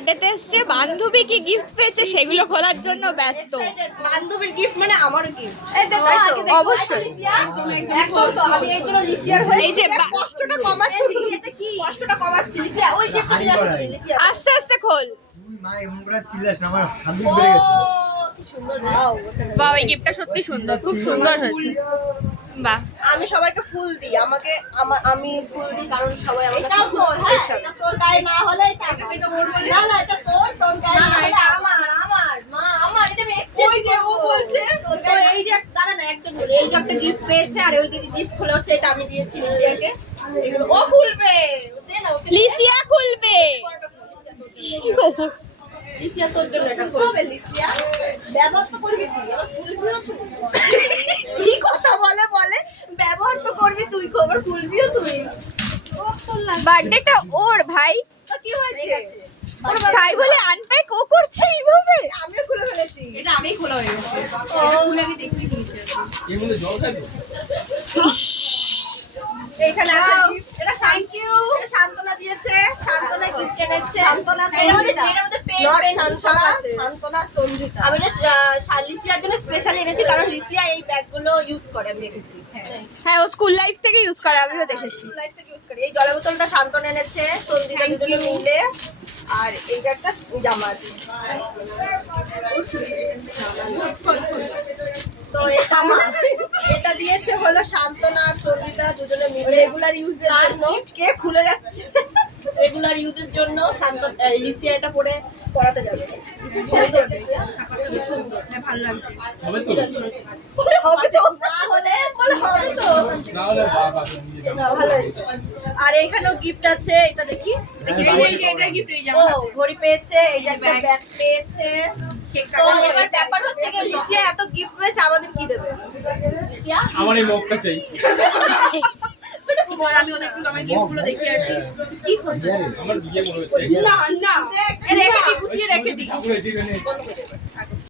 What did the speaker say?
বার্থডেতে এসছে, বান্ধবী কি গিফট পেয়েছে সেগুলো খোলার জন্য ব্যস্ত। বান্ধবীর গিফট মানে আমারও গিফট। অবশ্যই এখন তো আমি একজন লিসিয়ার হয়ে এই যে কষ্টটা কমাচ্ছি। এটা কি কষ্টটা কমাচ্ছি লিসিয়া? ওই যে লিসিয়া আস্তে আস্তে খোল। মা এমন করে চিল্লাস না, আমার হাত বেড়ে গেছে। কি সুন্দর দাও। বাহ, এই গিফটটা সত্যি সুন্দর, খুব সুন্দর হয়েছে। বাহ, আমি সবাইকে ফুল দিই, আমাকে আমি ফুল দিই কারণ সবাই আমার কাছে খুব স্পেশাল। এটা তোর গায়ে না হলে এটা না না এটা তোর গায়ে না এটা আমার মা আমার এটা আমি ওই যে ও বলছে তো এই যে দাঁড়া না একজন বলে এই যে একটা গিফট পেয়েছে আর ওই গিফট খুলে হচ্ছে এটা আমি দিয়েছি লিসিয়াকে। এগুলো ও খুলবে, দে না ওকে। লিসিয়া খুলবে। লিসিয়া তোর জন্য এটা খুলবে। লিসিয়া ব্যবহার তো করবি তুই, আবার খুলবিও তুই। কি কথা বলে ব্যবহার তো করবি তুই, খবর খুলবিও তুই। বার্থডেটা ওর ভাই, তো কি হয়েছে? তাই বলে আনপ্যাক ও করছে এইভাবে। আমিও খুলে ফেলেছি। এটা আগেই খোলা হয়ে গেছে। খুলে আগে দেখতে দিয়েছে। এর মধ্যে জল খাবি? এইখানে আছে gift। এটা থ্যাংক ইউ। এটা শান্তনা দিয়েছে। শান্তনা গিফট এনেছে। শান্তনা এর মধ্যে পেন শান্তনা শান্তনা সঞ্জিতা। আমি এটা লিসিয়ার জন্য স্পেশালি এনেছি কারণ লিসিয়া এই ব্যাগগুলো ইউজ করে আমি দেখেছি। হ্যাঁ, ও স্কুল লাইফ থেকে ইউজ করে, আমিও দেখেছি। লাইফ থেকে ইউজ করে। এই জলের বোতলটা শান্তনা এনেছে, সঞ্জিতা দুজনে মিলে। আর এইটা একটা জামা আছে। তো এটা দিয়েছে হলো শান্তনা আর সঞ্জিতা দুজনে মিলে রেগুলার ইউজের জন্য। কে খুলে যাচ্ছে রেগুলার ইউজের জন্য লিসিয়া এটা পরে পড়াতে যাবে। হ্যাঁ, ভালো লাগছে। হবে তো? হবে তো না হলে বলে হবে তো না হলে বাবা নিয়ে যাবো। না, ভালো হয়েছে। আর এইখানেও গিফট আছে, এটা দেখি দেখি এই যে এটা গিফট এই যে ও আমার ঘড়ি পেয়েছে, এই যে একটা ব্যাগ পেয়েছে। কেক তো কাটা এবার ব্যাপার হচ্ছে কি লিসিয়া এত গিফট পেয়েছে আমাদের কি দেবে? লিসিয়া আমার এই মগটা চাই। বল আমি ওদের একটু আমার গিফটগুলো দেখে আসি। কি করবে? আমার বিয়ে মনে হচ্ছে। না না রেখে দি, গুছিয়ে রেখে দি। ঠাকুর এসে এখানে